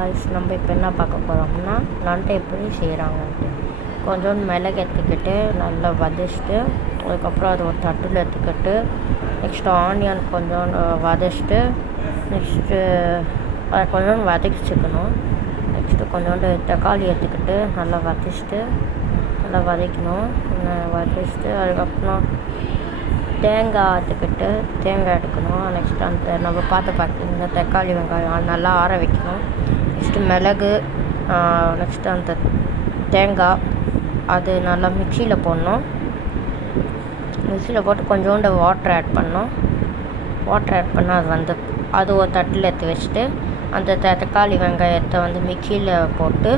Guys நம்ம இப்போ என்ன பார்க்க போகிறோம்னா நண்டு எப்படி செய்கிறாங்கன்ட்டு கொஞ்சோண்டு மிளகு எடுத்துக்கிட்டு நல்லா வதச்சிட்டு அதுக்கப்புறம் அது ஒரு தட்டில் எடுத்துக்கிட்டு நெக்ஸ்ட்டு ஆனியன் கொஞ்சோண்டு வதச்சிட்டு நெக்ஸ்ட்டு அதை கொஞ்சோண்டு வதக்கிச்சுக்கணும். நெக்ஸ்ட்டு கொஞ்சோண்டு தக்காளி எடுத்துக்கிட்டு நல்லா வதச்சிட்டு நல்லா வதக்கணும். வதச்சிட்டு அதுக்கப்புறம் தேங்காய் எடுத்துக்கிட்டு தேங்காய் எடுக்கணும். நெக்ஸ்ட்டு அந்த நம்ம பார்த்தீங்கன்னா தக்காளி வெங்காயம் நல்லா ஆற வைக்கணும். நெக்ஸ்ட்டு மிளகு நெக்ஸ்ட்டு அந்த தேங்காய் அது நல்லா மிக்சியில் போடணும். மிக்சியில் போட்டு கொஞ்சோண்டு வாட்டர் ஆட் பண்ணணும். வாட்டர் ஆட் பண்ணால் அது ஒரு தட்டில் எடுத்து வச்சுட்டு அந்த தக்காளி வெங்காயத்தை மிக்சியில் போட்டு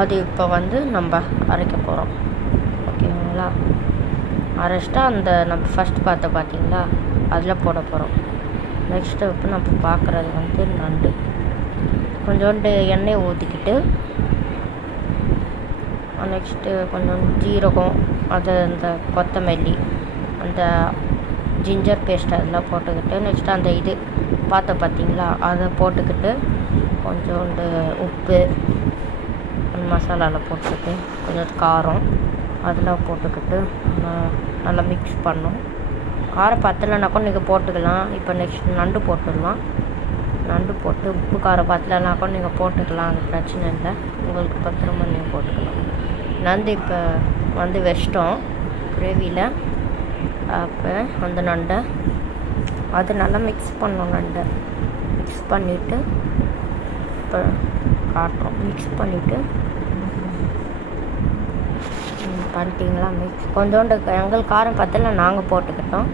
அது இப்போ நம்ம அரைக்க போகிறோம். ஓகேங்களா? அரைச்சிட்டா அந்த நம்ம ஃபஸ்ட்டு பார்த்தீங்களா அதில் போட போகிறோம். நெக்ஸ்ட்டு இப்போ நம்ம பார்க்குறது நண்டு. கொஞ்சோண்டு எண்ணெய் ஊற்றிக்கிட்டு நெக்ஸ்ட்டு கொஞ்சோண்டு ஜீரகம் அது அந்த கொத்தமல்லி அந்த ஜிஞ்சர் பேஸ்ட் அதெல்லாம் போட்டுக்கிட்டு நெக்ஸ்ட்டு அந்த இது பார்த்தீங்களா அதை போட்டுக்கிட்டு கொஞ்சோண்டு உப்பு மசாலாவில் போட்டுக்கிட்டு கொஞ்சம் காரம் அதெல்லாம் போட்டுக்கிட்டு நல்லா மிக்ஸ் பண்ணணும். காரம் பத்தலைனாக்கும் நீங்கள் போட்டுக்கலாம். இப்போ நெக்ஸ்ட் நண்டு போட்டுடலாம். நண்டு போட்டு உப்பு காரம் பத்தலைனாக்கும் நீங்கள் போட்டுக்கலாம். அது பிரச்சனை இல்லை. உங்களுக்கு பத்திரமா நீங்கள் போட்டுக்கலாம். நண்டு இப்போ வச்சிட்டோம் கிரேவியில். அப்போ அந்த நண்டை அது நல்லா மிக்ஸ் பண்ணணும். நண்டை மிக்ஸ் பண்ணிவிட்டு இப்போ காட்டுறோம். மிக்ஸ் பண்ணிவிட்டு பண்ணிட்டீங்களா? மிக்ஸ் கொஞ்சோண்டு எங்களுக்கு காரம் பத்தலை நாங்கள் போட்டுக்கிட்டோம்.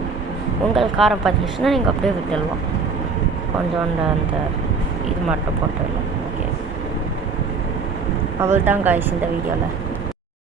உங்களுக்கு காரம் பத்துச்சுன்னா நீங்கள் அப்படியே விட்டுடலாம். கொஞ்சோண்டு அந்த இது மட்டும் போட்டுடலாம். ஓகே, அவ்வளோதான் காய்ஸ் இந்த வீடியோவில்.